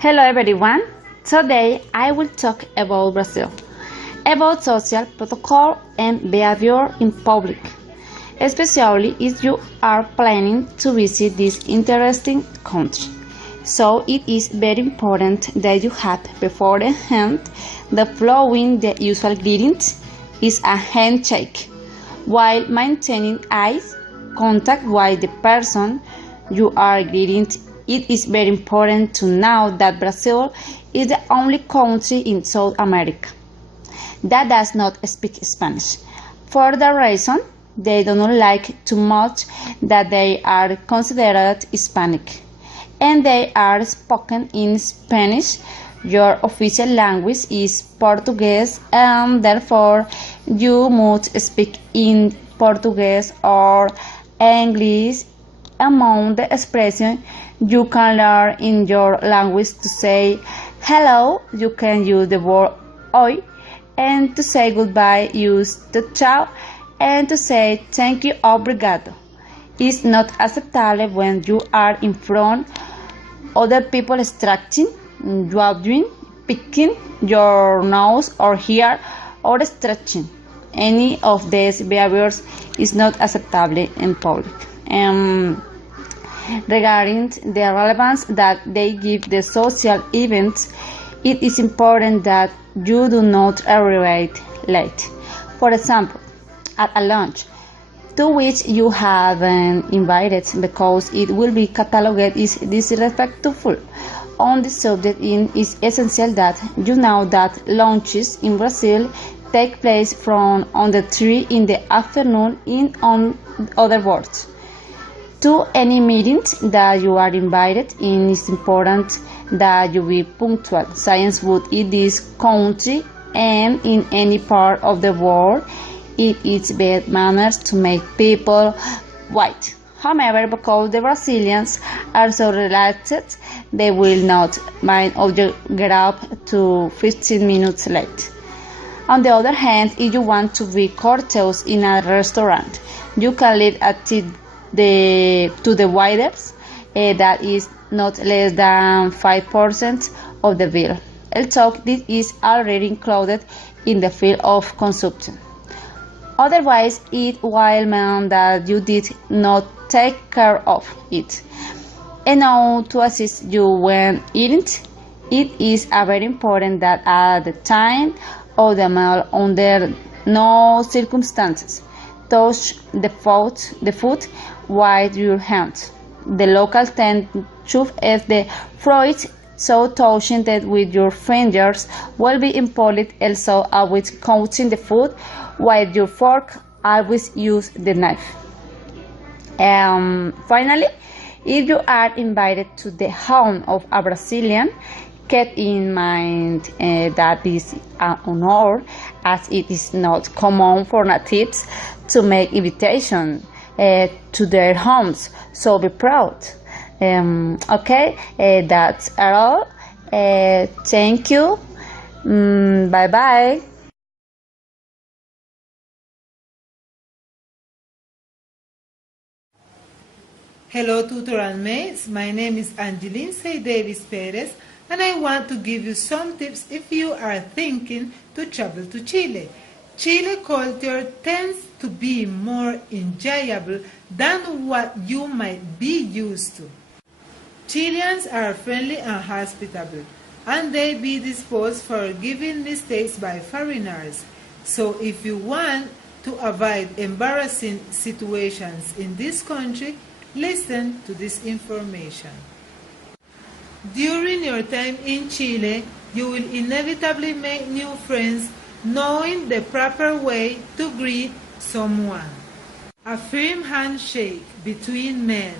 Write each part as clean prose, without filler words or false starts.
Hello everyone. Today I will talk about Brazil, about social protocol and behavior in public, especially if you are planning to visit this interesting country. So it is very important that you have beforehand the following the usual greetings is a handshake, while maintaining eye contact with the person you are greeting. It is very important to know that Brazil is the only country in South America that does not speak Spanish. For that reason, they do not like too much that they are considered Hispanic, and they are spoken in Spanish. Your official language is Portuguese, and therefore you must speak in Portuguese or English. Among the expressions you can learn in your language to say hello, you can use the word oi, and to say goodbye use the ciao, and to say thank you obrigado. It's not acceptable when you are in front other people stretching, drawing, picking your nose or hair or stretching. Any of these behaviors is not acceptable in public. Regarding the relevance that they give the social events, it is important that you do not arrive late. For example, at a lunch to which you have been invited because it will be catalogued as disrespectful. On this subject, it is essential that you know that lunches in Brazil take place from on the 3 in the afternoon. In other words, to any meetings that you are invited in, it's important that you be punctual. Science would in this country and in any part of the world, it is bad manners to make people wait. However, because the Brazilians are so relaxed, they will not mind if you get up to 15 minutes late. On the other hand, if you want to be courteous in a restaurant, you can leave a tip to the waiters that is not less than 5% of the bill. Also, this is already included in the field of consumption. Otherwise, it will mean that you did not take care of it. And now, to assist you when eating, it is very important that at the time of the meal, under no circumstances, touch the food with your hand. The local tend to eat the fruit, so touching it with your fingers will be important. Also, with cutting the food with your fork, always use the knife. Finally, if you are invited to the home of a Brazilian, keep in mind that this is an honor, as it is not common for natives to make invitations to their homes. So be proud. Okay, that's all. Thank you. Bye bye. Hello, tutorial mates. My name is Angeline C. Davis Perez, and I want to give you some tips if you are thinking to travel to Chile. Chile culture tends to be more enjoyable than what you might be used to. Chileans are friendly and hospitable, and they be disposed for giving mistakes by foreigners. So if you want to avoid embarrassing situations in this country, listen to this information. During your time in Chile, you will inevitably make new friends knowing the proper way to greet someone. A firm handshake between men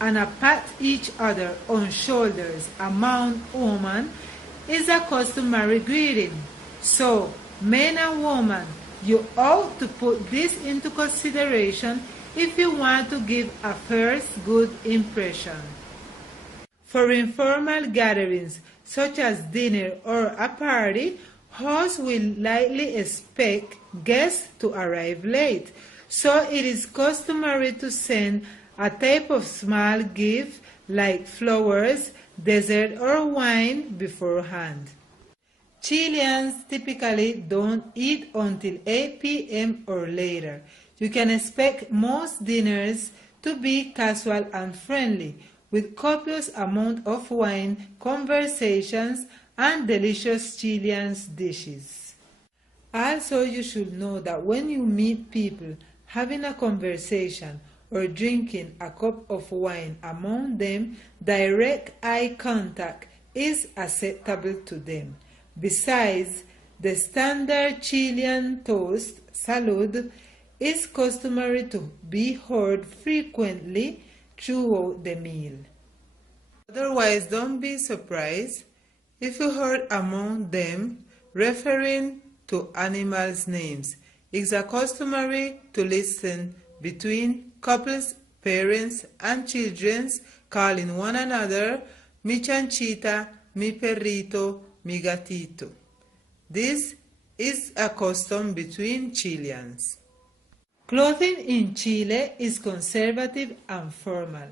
and a pat each other on shoulders among women is a customary greeting. So, men and women, you ought to put this into consideration if you want to give a first good impression. For informal gatherings, such as dinner or a party, hosts will likely expect guests to arrive late, so it is customary to send a type of small gift like flowers, dessert or wine beforehand. Chileans typically don't eat until 8 p.m. or later. You can expect most dinners to be casual and friendly, with copious amount of wine, conversations, and delicious Chilean dishes. Also, you should know that when you meet people having a conversation or drinking a cup of wine among them, direct eye contact is acceptable to them. Besides, the standard Chilean toast, salud, is customary to be heard frequently throughout the meal. Otherwise, don't be surprised if you heard among them referring to animals' names. It's customary to listen between couples, parents, and children calling one another mi chanchita, mi perrito, mi gatito. This is a custom between Chileans. Clothing in Chile is conservative and formal.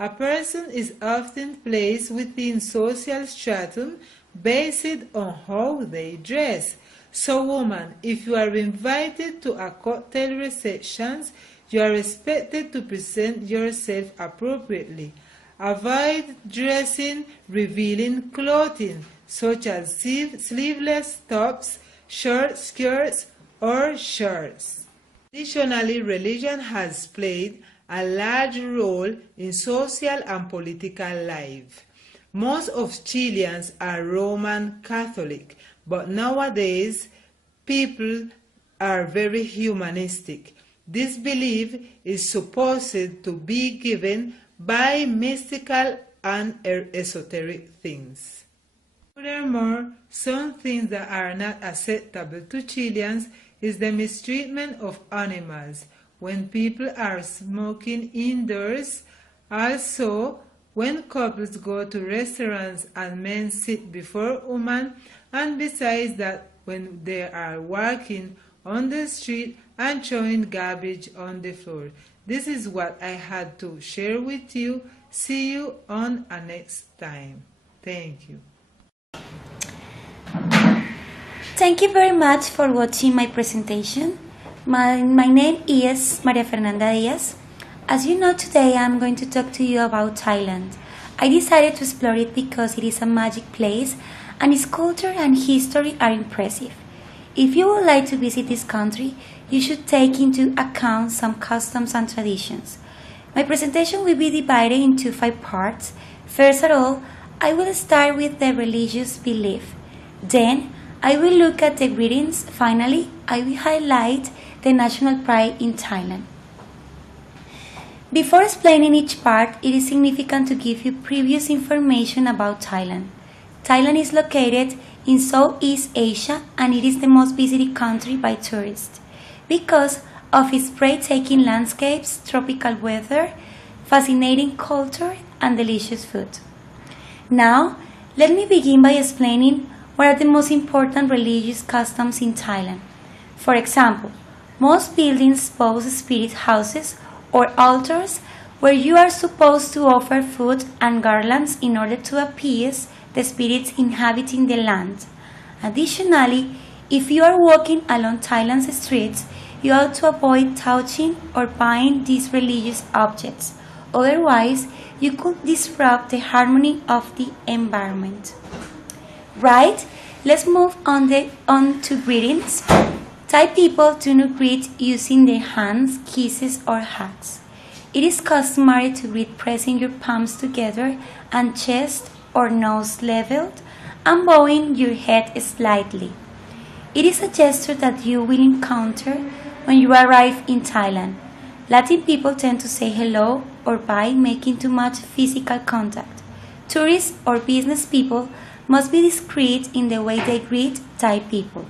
A person is often placed within social stratum based on how they dress. So woman, if you are invited to a cocktail reception, you are expected to present yourself appropriately. Avoid dressing revealing clothing such as sleeveless tops, short skirts, or shirts. Additionally, religion has played a large role in social and political life. Most of Chileans are Roman Catholic, but nowadays people are very humanistic. This belief is supposed to be given by mystical and esoteric things. Furthermore, some things that are not acceptable to Chileans is the mistreatment of animals when people are smoking indoors. Also, when couples go to restaurants and men sit before women, and besides that, when they are walking on the street and throwing garbage on the floor. This is what I had to share with you. See you on a next time. Thank you. Thank you very much for watching my presentation. My name is Maria Fernanda Diaz. As you know, today I'm going to talk to you about Thailand. I decided to explore it because it is a magic place and its culture and history are impressive. If you would like to visit this country, you should take into account some customs and traditions. My presentation will be divided into 5 parts. First of all, I will start with the religious belief. Then, I will look at the greetings. Finally, I will highlight the national pride in Thailand. Before explaining each part, it is significant to give you previous information about Thailand. Thailand is located in Southeast Asia and it is the most visited country by tourists because of its breathtaking landscapes, tropical weather, fascinating culture, and delicious food. Now, let me begin by explaining what are the most important religious customs in Thailand. For example, most buildings boast spirit houses or altars where you are supposed to offer food and garlands in order to appease the spirits inhabiting the land. Additionally, if you are walking along Thailand's streets, you ought to avoid touching or buying these religious objects. Otherwise, you could disrupt the harmony of the environment. Right, let's move on to greetings. Thai people do not greet using their hands, kisses, or hugs. It is customary to greet pressing your palms together and chest or nose leveled and bowing your head slightly. It is a gesture that you will encounter when you arrive in Thailand. Latin people tend to say hello or bye, making too much physical contact. Tourists or business people must be discreet in the way they greet Thai people.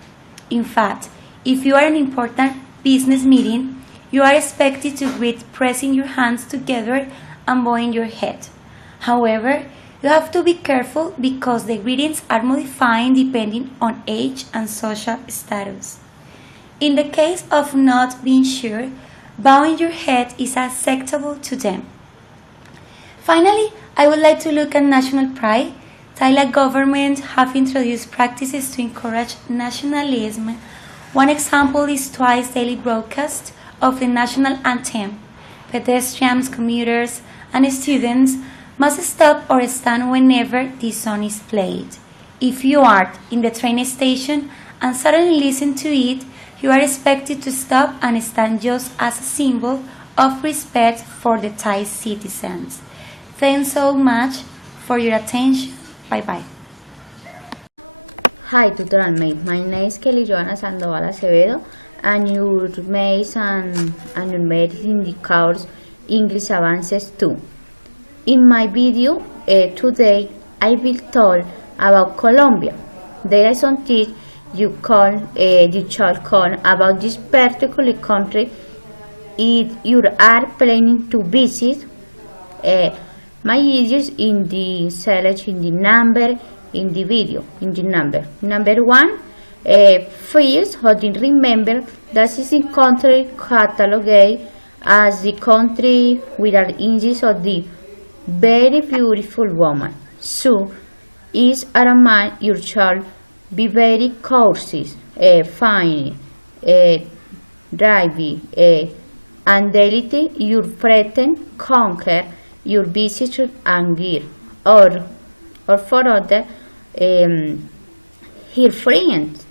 In fact, if you are in an important business meeting, you are expected to greet pressing your hands together and bowing your head. However, you have to be careful because the greetings are modifying depending on age and social status. In the case of not being sure, bowing your head is acceptable to them. Finally, I would like to look at national pride. Thailand government have introduced practices to encourage nationalism. One example is twice daily broadcast of the national anthem. Pedestrians, commuters, and students must stop or stand whenever this song is played. If you are in the train station and suddenly listen to it, you are expected to stop and stand just as a symbol of respect for the Thai citizens. Thanks so much for your attention. Bye-bye. Hi, tutorial mate. My name is Kelly Joana Sandoval Acevedo, and your mates and your mates in the course English Advances 2. In my video today, I will talk about Colombia. There is something you shall call about this particular country if you are planning to visit. My videos in the select in the number in the video in the number 1. First, how to remember that this is country cataloged as the country with an index of the very beautiful woman. So, is a man you shall be very cautious, fine, driving, and daily you pretend conquer your visitor and gear, or for other her friends.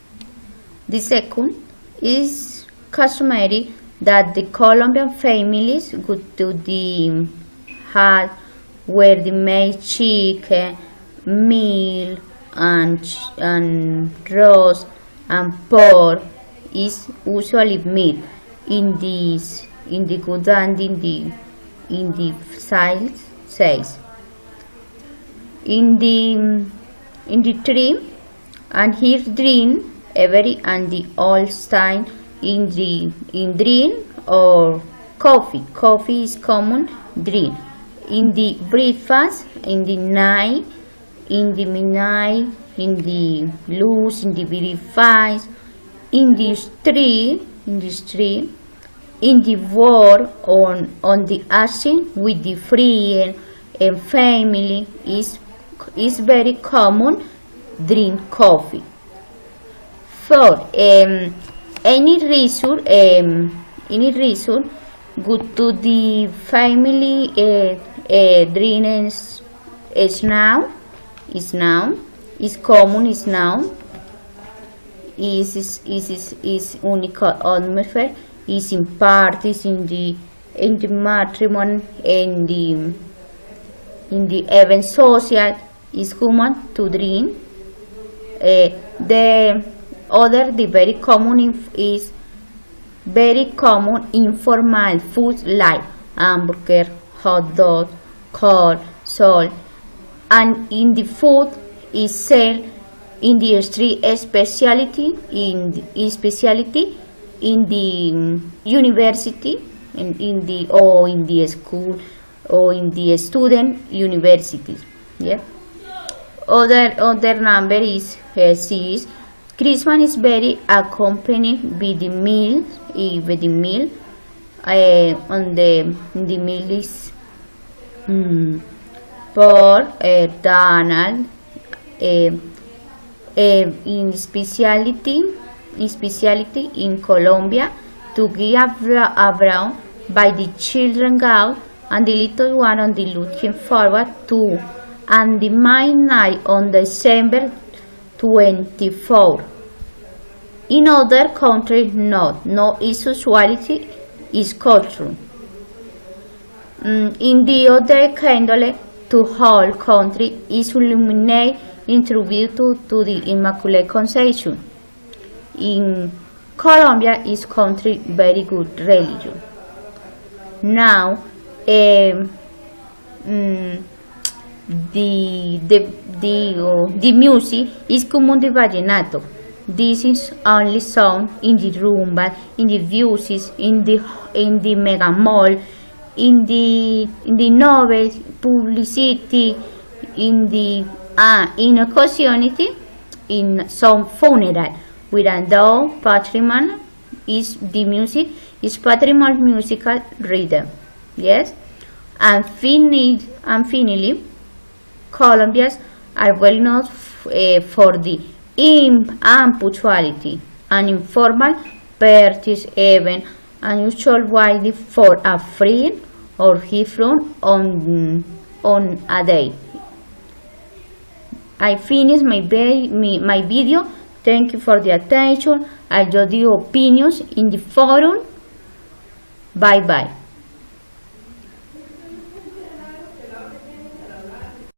The second is customary that the Colombian families go to the hut where they make chicken, meal, and roast and pork is usually meat in the good and in the size. In the tree and here drink every and the all time in drink or coffee. Coffee is common drink. In the breakfast, in the night, in the midnight, in the loose, in the breakfast, in the street, in the war on the action with the friend and family is very common drink coffee. For any reason go to the family drink is now common is now is unique atmosphere is in parties in the matrimony in the event social is common to drink. The very common is very common informal foods like hamburger, hot dog, corn, salt, and in the food is sold in the street specialty in the university in the school or in the student universities. Yeah. Other number is series. Christmas is very accompanied with the meal. On the meal is pork, Donald, in speciality in Colombia to give around by the children go and the little one on the looking forward to and the midnight on December 24. In other countries, no usuality is cultural. In the other candle, to whole country is illuminated in tribute to the Immaculate Conception. In Colombia is country very good religion. Now, the music is common the vallenato. This is only sung in the rumba, in the buses, in the mega mall, in the novels, publicity, in occasionally in some funeral. Without patrimony is the music is patrimony musical rhythm. Yes, and finally Colombians are well known for the unpunctuality and informal parties, even unusual widely for a friend or his friend on a day. I finished my video. Thank you for the attention. I enjoy the opinions in the forum. Bye bye.